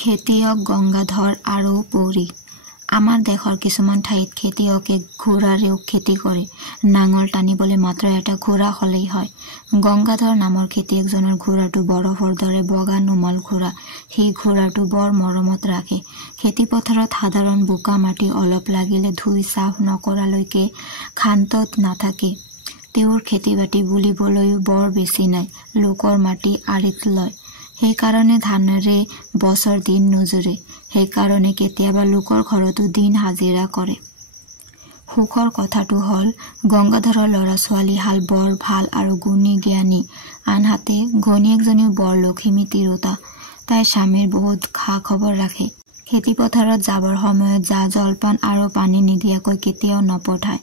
খেতিয়ক গংগাধৰ আৰু পৌৰী। আমাৰ দেশৰ কিছুমান ঠাইত খেতিয়কে ঘোঁৰাৰেও খেতি কৰে। নাঙল টানিবলৈ মাত্ৰ এটা ঘোঁৰা হ'লেই হয়। গংগাধৰ নামৰ খেতিয়কজনৰ ঘোঁৰাটো বৰফৰ দৰে বগা নোমাল ঘোঁৰা। সেই ঘোঁৰাটো বৰ মৰমত ৰাখে। খেতিপথাৰত সাধাৰণ বোকা মাটি অলপ লাগিলে ধুই চাফ নকৰালৈকে ক্ষান্তত নাথাকে। তেওঁৰ খেতি বাতি বুলিবলৈও বৰ বেছি নাই। লোকৰ মাটি আৰিত লয়। সেইকাৰণে ধানেৰে বছৰ দিন নোজোৰে। সেইকাৰণে কেতিয়াবা লোকৰ ঘৰতো দিন হাজিৰা কৰে। সুখৰ কথাটো হ'ল গংগাধৰৰ ল'ৰা ছোৱালীহাল বৰ ভাল আৰু গুণী জ্ঞানী। আনহাতে ঘৈণীয়েকজনীও বৰ লখিমী তিৰোতা। তাইৰ স্বামীৰ বহুত খা খবৰ ৰাখে। খেতিপথাৰত যাবৰ সময়ত জা জলপান আৰু পানী নিদিয়াকৈ কেতিয়াও নপঠায়।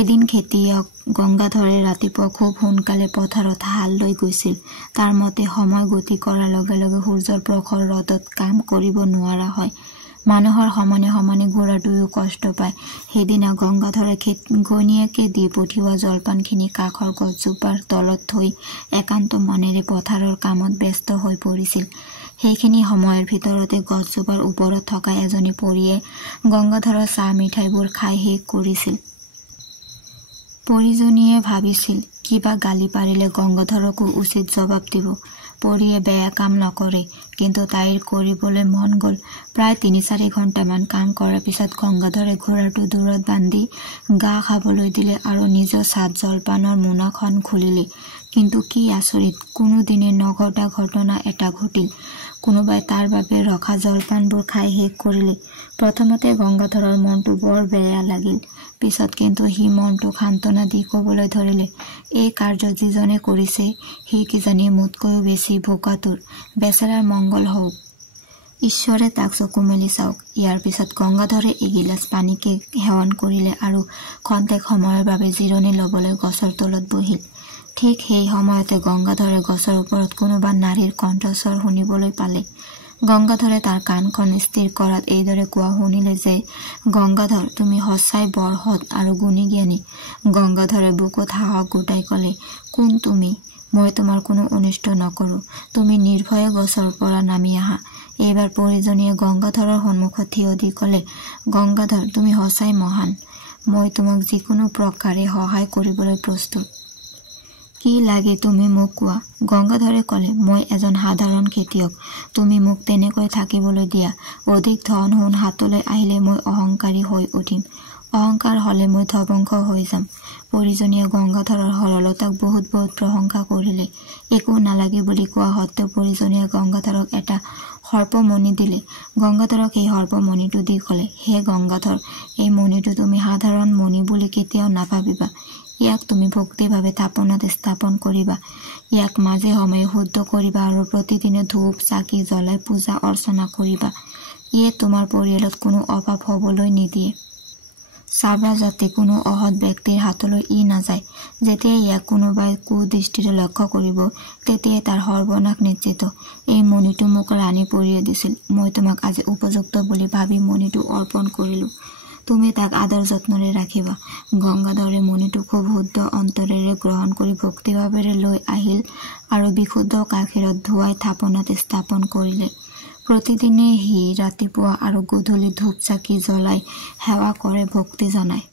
এদিন খেতিয়ক গংগাধৰে ৰাতিপুৱা খুব সোনকালে পথাৰত হাল লৈ গৈছিল। তাৰ মতে সময় গতি কৰাৰ লগে লগে সূৰ্যৰ প্ৰখৰ ৰ'দত কাম কৰিব নোৱাৰা হয়। মানুহৰ সমানে সমানে ঘোঁৰাটোৱেও কষ্ট পায়। সেইদিনা গংগাধৰে ঘৈণীয়েকে দি পঠিওৱা জলপানখিনি কাষৰ গছজোপাৰ তলত থৈ একান্ত মনেৰে পথাৰৰ কামত ব্যস্ত হৈ পৰিছিল। সেইখিনি সময়ৰ ভিতৰতে গছজোপাৰ ওপৰত থকা এজনী পৰীয়ে গংগাধৰৰ চাহ মিঠাইবোৰ খাই শেষ কৰিছিল। পৰীজনীয়ে ভাবিছিল কিবা গালি পাৰিলে গংগাধৰকো উচিত জবাব দিব। পৰীয়ে বেয়া কাম নকৰে, কিন্তু তাইৰ কৰিবলৈ মন গ'ল। প্ৰায় ৩-৪ ঘণ্টামান কাম কৰাৰ পিছত গংগাধৰে ঘোঁৰাটো দূৰত বান্ধি ঘাঁহ খাবলৈ দিলে আৰু নিজৰ চাহ জলপানৰ মোনাখন খুলিলে। কিন্তু কি আচৰিত, কোনোদিনে নঘটা ঘটনা এটা ঘটিল। কোনোবাই তাৰ বাবে ৰখা জলপানবোৰ খাই শেষ কৰিলে। প্ৰথমতে গংগাধৰৰ মনটো বৰ বেয়া লাগিল। পিছত কিন্তু সি মনটো সান্তনা দি ক'বলৈ ধৰিলে, এই কাৰ্য যিজনে কৰিছে সি কিজানি মোতকৈও বেছি ভোকাতুৰ। বেচেৰাৰ মংগল হওক, ঈশ্বৰে তাক চকু মেলি চাওক। ইয়াৰ পিছত গংগাধৰে এগিলাচ পানীকে সেৱন কৰিলে আৰু খন্তেক সময়ৰ বাবে জিৰণি ল'বলৈ গছৰ তলত বহিল। ঠিক সেই সময়তে গংগাধৰে গছৰ ওপৰত কোনোবা নাৰীৰ কণ্ঠস্বৰ শুনিবলৈ পালে। গংগাধৰে তাৰ কাণখন স্থিৰ কৰাত এইদৰে কোৱা শুনিলে যে, গংগাধৰ, তুমি সঁচাই বৰ সৎ আৰু গুণী জ্ঞানী। গংগাধৰে বুকুত সাহস গোটাই ক'লে, কোন তুমি? মই তোমাৰ কোনো অনিষ্ট নকৰো। তুমি নিৰ্ভয়ে গছৰ পৰা নামি আহা। এইবাৰ পৰীজনীয়ে গংগাধৰৰ সন্মুখত থিয় দি ক'লে, গংগাধৰ, তুমি সঁচাই মহান। মই তোমাক যিকোনো প্ৰকাৰে সহায় কৰিবলৈ প্ৰস্তুত। কি লাগে তুমি মোক কোৱা। গংগাধৰে ক'লে, মই এজন সাধাৰণ খেতিয়ক। তুমি মোক তেনেকৈ থাকিবলৈ দিয়া। অধিক ধন সোণ হাতলৈ আহিলে মই অহংকাৰী হৈ উঠিম। অহংকাৰ হ'লে মই ধ্বংস হৈ যাম। পৰীজনীয়ে গংগাধৰৰ সৰলতাক বহুত বহুত প্ৰশংসা কৰিলে। একো নালাগে বুলি কোৱা সত্ত্বেও পৰীজনীয়ে গংগাধৰক এটা সৰ্পমণি দিলে। গংগাধৰক সেই সৰ্পমণিটো দি ক'লে, হে গংগাধৰ, এই মণিটো তুমি সাধাৰণ মণি বুলি কেতিয়াও নাভাবিবা। ইয়াক তুমি ভক্তিভাৱে থাপনাত স্থাপন কৰিবা। ইয়াক মাজে সময়ে শুদ্ধ কৰিবা আৰু প্ৰতিদিনে ধূপ চাকি জ্বলাই পূজা অৰ্চনা কৰিবা। ইয়ে তোমাৰ পৰিয়ালত কোনো অভাৱ হ'বলৈ নিদিয়ে। চাবা যাতে কোনো অসৎ ব্যক্তিৰ হাতলৈ ই নাযায়। যেতিয়াই ইয়াক কোনোবাই কুদৃষ্টিৰে লক্ষ্য কৰিব, তেতিয়াই তাৰ সৰ্বনাশ নিশ্চিত। এই মণিটো মোক ৰাণী পৰীয়ে দিছিল। মই তোমাক আজি উপযুক্ত বুলি ভাবি মণিটো অৰ্পণ কৰিলো। তুমি তাক আদৰ যত্নৰে ৰাখিবা। গংগাধৰে মণিটো খুব শুদ্ধ অন্তৰেৰে গ্ৰহণ কৰি ভক্তিভাৱেৰে লৈ আহিল আৰু বিশুদ্ধ গাখীৰত ধুৱাই থাপনাত স্থাপন কৰিলে। প্ৰতিদিনে সি ৰাতিপুৱা আৰু গধূলি ধূপ চাকি জ্বলাই সেৱা কৰে, ভক্তি জনায়।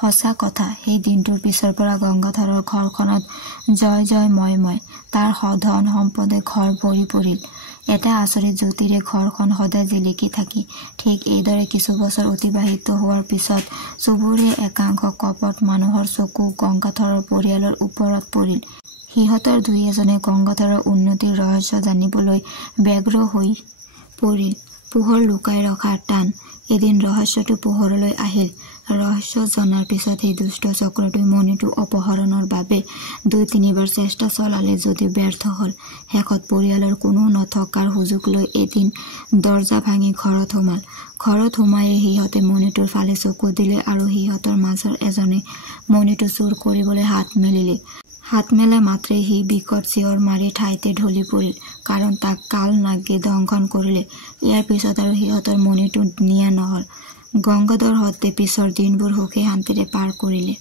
সঁচা কথা, সেই দিনটোৰ পিছৰ পৰা গংগাধৰৰ ঘৰখনত জয় জয় ময়। তাৰ ধন সম্পদে ঘৰ ভৰি পৰিল। এটা আচৰিত জ্যোতিৰে ঘৰখন সদায় জিলিকি থাকি। ঠিক এইদৰে কিছু বছৰ অতিবাহিত হোৱাৰ পিছত চুবুৰীয়া একাংশ কপট মানুহৰ চকু গংগাধৰৰ পৰিয়ালৰ ওপৰত পৰিল। সিহঁতৰ দুই এজনে গংগাধৰৰ উন্নতিৰ ৰহস্য জানিবলৈ ব্যগ্ৰ হৈ পৰিল। পোহৰ লুকাই ৰখাৰ টান। এদিন ৰহস্যটো পোহৰলৈ আহিল। ৰহস্য জনাৰ পিছত সেই দুষ্ট চক্ৰটোৱে মণিটো অপহৰণৰ বাবে ২-৩বাৰ চেষ্টা চলালে যদিও ব্যৰ্থ হ'ল। শেষত পৰিয়ালৰ কোনো নথকাৰ সুযোগ লৈ এদিন দৰজা ভাঙি ঘৰত সোমাল। ঘৰত সোমায়ে সিহঁতে মণিটোৰ ফালে চকু দিলে আৰু সিহঁতৰ মাজৰ এজনে মণিটো চুৰ কৰিবলৈ হাত মেলিলে। হাত মেলা মাত্ৰেই সি বিকট চিঞৰ মাৰি ঠাইতে ঢলি পৰিল, কাৰণ তাক কাল নাগে দংশন কৰিলে। ইয়াৰ পিছত আৰু সিহঁতৰ মণিটো নিয়া নহ'ল। গংগাধৰ হতে পিছৰ দিনবোৰ সুখে শান্তিৰে পাৰ কৰিলে।